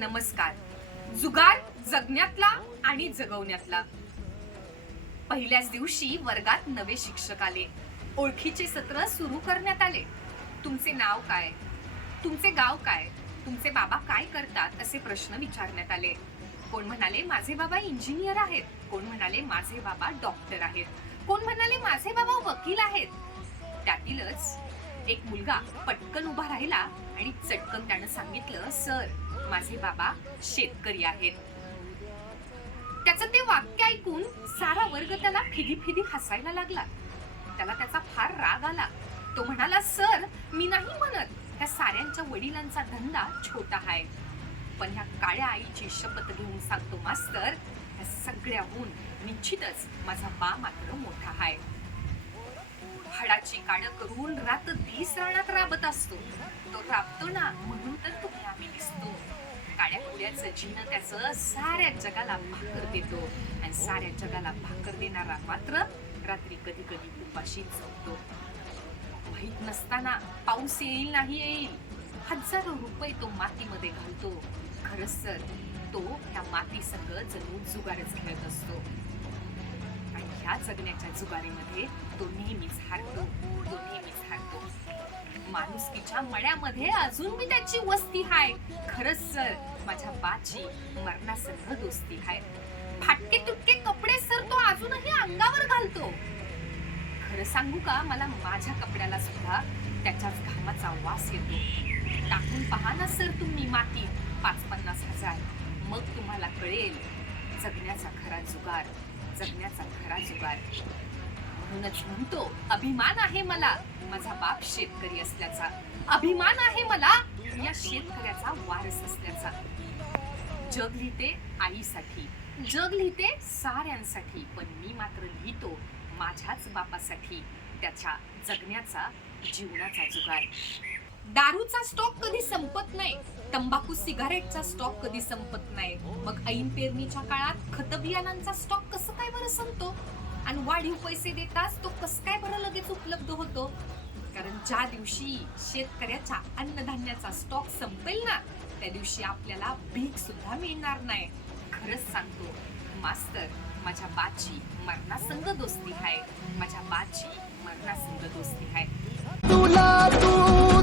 नमस्कार. जुगार जगण्यातला आणि जगवण्यातला. पहिल्याच दिवशी वर्गात नवे शिक्षक आले. ओळखीचे सत्र सुरू करण्यात आले. तुमचे नाव काय? तुमचे गाव काय? तुमचे बाबा काय करतात? असे प्रश्न विचारण्यात आले. कोण म्हणाले माझे बाबा इंजिनियर आहेत. कोण म्हणाले माझे बाबा डॉक्टर आहेत. कोण म्हणाले माझे बाबा वकील आहेत. त्यातीलच एक मुलगा पटकन उभा राहिला आणि चटकन त्यानं सांगितलं सर माझे बाबा शेतकरी आहेत. त्याचं ते वाक्य ऐकून सारा वर्ग त्याला फिदी फिदी हसायला लागला. त्याला त्याचा फार राग आला. तो म्हणाला सर मी नाही म्हणत. ह्या साऱ्यांच्या वडिलांचा धंदा छोटा आहे. पण ह्या काळ्या आईची शपथ घेऊन सांगतो मास्तर ह्या सगळ्याहून निश्चितच माझा बा मात्र मोठा आहे. हाडाची काड करून रात दिस रानात राबत असतो. तो राबतो ना म्हणून तर तुम्ही आम्ही दिसतो. काड्या चिन्ह त्याचं साऱ्या जगाला भाकर देतो. आणि साऱ्या जगाला भाकर देणारा मात्र रात्री कधी कधी उपाशी झोपतो माहीत नसताना पाऊस येईल नाही येईल. हजारो रुपये तो मातीमध्ये घालतो. खरंच तर तो ह्या माती संग जणू जुगारच खेळत असतो. आणि ह्या जगण्याच्या जुगारीमध्ये तो नेहमीच हारतो. तो नेहमीच हारतो. माणुसकीच्या मळ्यामध्ये अजून मी त्याची वस्ती हाय. खरंच सर माझ्या बाची मरणासंग दोस्ती हाय. फाटके तुटके कपडे सर तो अजूनही अंगावर घालतो. खरं सांगू का मला माझ्या कपड्याला सुद्धा त्याच्याच घामाचा वास येतो. टाकून पहा ना सर तुम्ही माती पाच पन्नास हजार. मग तुम्हाला कळेल जगण्याचा खरा जुगार जगण्याचा खरा जुगार. म्हणूनच म्हणतो अभिमान आहे मला माझा बाप शेतकरी असल्याचा. अभिमान आहे मला या शेतकऱ्याचा वारस असल्याचा. जग लिहिते आईसाठी जग लिहिते साऱ्यांसाठी पण मी मात्र लिहितो माझ्याच बापासाठी त्याच्या जगण्याचा जीवनाचा जुगार. दारूचा स्टॉक कधी संपत नाही तंबाखू सिगारेटचा स्टॉक कधी संपत नाही. मग ऐन पेरणीच्या काळात खत बियाणांचा स्टॉक कसं काय बरं संपतो? आणि वाढीव पैसे देताच तो कसं काय बरं लगेच उपलब्ध होतो? कारण ज्या दिवशी शेतकऱ्याच्या अन्नधान्याचा स्टॉक संपेल ना त्या दिवशी आपल्याला भीक सुद्धा मिळणार नाही. खरंच सांगतो मास्तर माझ्या बाची मरणासंग दोस्ती आहे. माझ्या बाची मरणासंग दोस्ती आहे. तुला तू